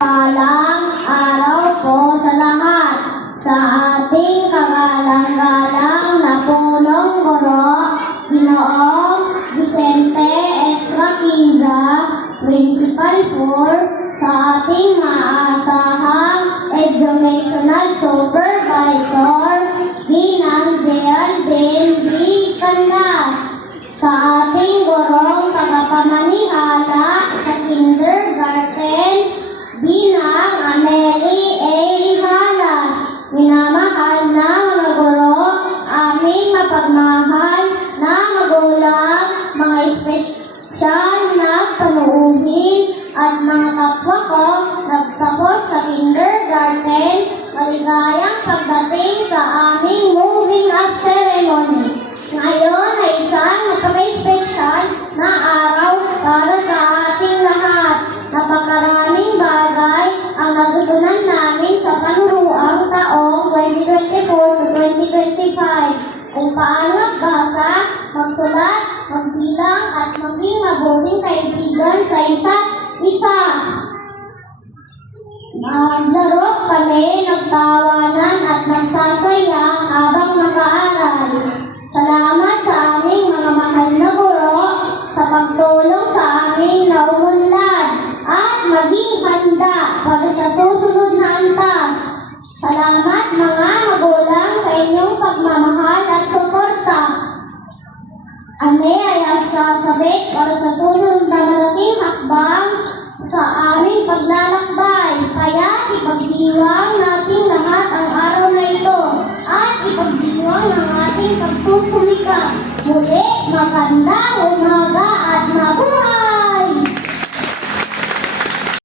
Palang araw po sa lahat. Sa ating kagalang-galang na punong guro, Ginoong Vicente Extra Quinza, Principal 4, sa ating maasahang Educational Supervisor, Ginang Geraldine B. Canlas, sa ating gurong tagapamanihala sa kindergarten, Ginang Amelie A. Halas. Minamahal na mga guro, aming mapagmahal na magulang, mga espesyal na panuuhin at mga kapwa ko nagtapos sa kindergarten, maligayang pagdating sa aming moving up ceremony. Ngayon ay isang napaka-espesyal na araw para sa ating lahat. Napakaraming bagay ang natutunan namin sa panuruang taong 2024 to 2025. Kung paano magbasa, magsulat, magbilang at maging mabuting kaibigan sa isa't isa. Naglaro kami, nagtawanan at nagsasaya habang nag-aaral. Salamat sa aming mga mahal na guro sa pagtulong sa aming naumunlad at maging handa para sa susunod na antas. Salamat mga magulang sa inyong pagmamahal at suporta. Kami ay sasabik para sa susunod na malaking hakbang sa aming paglalakbay. Kaya ipagdiwang natin lahat ang araw na ito at ipagdiwang ang ating pagsusumika. Muli, magandang umaga at mabuhay!